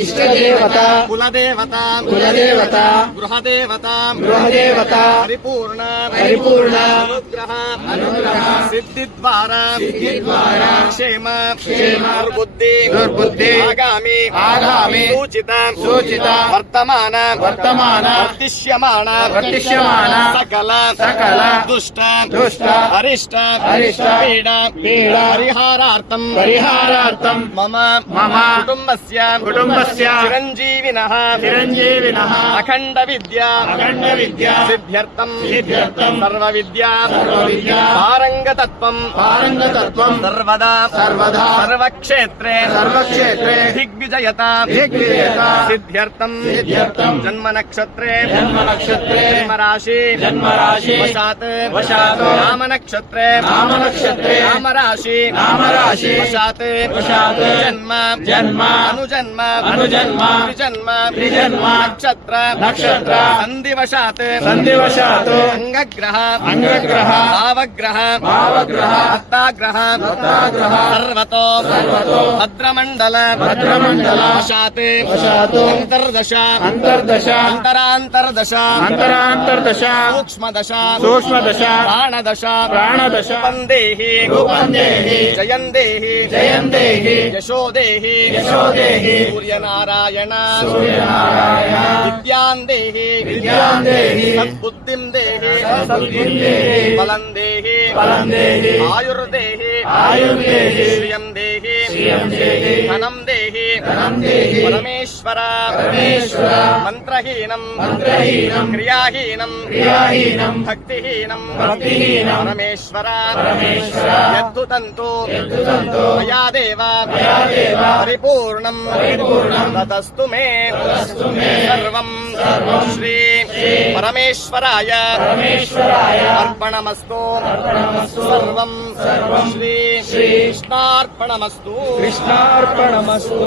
ఇష్టదేవత కులదేవత గృహదేవత పరిపూర్ణ అనుగ్రహ సిద్ధిద్వార క్షేమ దుర్బుద్ధి ఆగామి సూచిత వర్తమాన వర్తిష్యమాణ సకల దుష్ట అరిష్ట పీడ పరిహారార్థం మమ కుటుంబస్య చిరంజీవినః అఖండ విద్యా సిద్ధ్యర్థం సర్వ విద్యా పారంగతత్వం సర్వదా సర్వక్షేత్రే దిగ్విజయత సిద్ధ్యర్థం జన్మ నక్షత్రే జన్మరాశి వశాత్ నామ నక్షత్రే నామరాశి వశాత్ జన్మ అనుజన్మ త్రిజన్మ నక్షత్ర సంధివశాత్ అంగగ్రహ భావగ్రహ అత్తాగ్రహ సర్వతో భద్రమండల వశాత్ అంతర్దశ అంతరాంతర్దశ సూక్ష్మదశ ప్రాణదశ రూపందేహి జయందేహి యశోదేహి సూర్యనారాయణ విద్యాందేహి సద్బుద్ధిం దేహి బలం దేహి ఆయుర్దేహి శ్రియం దేహి ధనం దేహి పరమేశ్వర మంత్రహీనం క్రియాహీనం భక్తిహీనం పరమేశ్వర యద్దుతంతు మయా దేవ పరిపూర్ణం తతస్తు మే సర్వం శ్రీ పరమేశ్వరాయ అర్పణమస్తు సర్వం శ్రీ కృష్ణార్పణమస్తు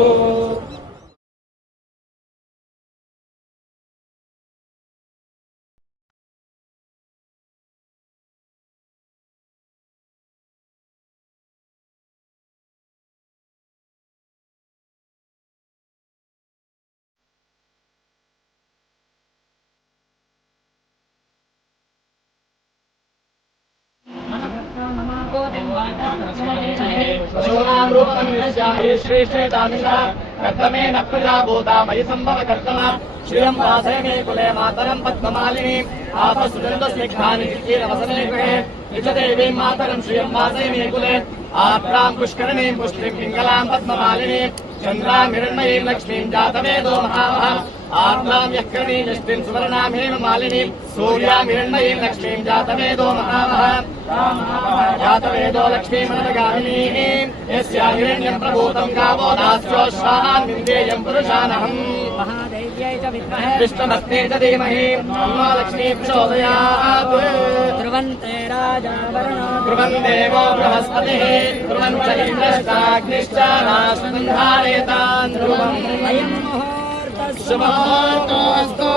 कर्तमेन प्रजाभूता मयि सम्भव कर्तमा श्रियं वासय मे कुले मातरं पद्ममालिनी आपसुगन्धस्निग्धानि चिकीरवसने गृहे निजदेवीं मातरं श्रियं वासय मे कुले आप्रां पुष्करणीं पुष्टिं पिङ्गलां पद्ममालिनीं चन्द्रां हिरण्मयीं लक्ष्मीं जातवेदो महामहः आप्रां यःकरणीं यष्टिं सुवर्णां हेममालिनीं सूर्यां हिरण्मयीं लक्ष्मीं जातवेदो महामहः जातवेदो लक्ष्मीमनगामिनीं यस्या हिरण्यं प्रभूतं गावो दास्योश्वाहान् विन्देयं पुरुषानहम् महादेव्यै च विद्महे विष्णुपत्न्यै च धीमहि तन्नो लक्ष्मी प्रचोदयात् ध्रुवन्ते राजा वरुणो ध्रुवं देवो बृहस्पतिः ध्रुवं च इन्द्रश्चाग्निश्च राष्ट्रं धारयतान् ध्रुवम् अयं मुहूर्तः शुभमुहूर्तोऽस्तु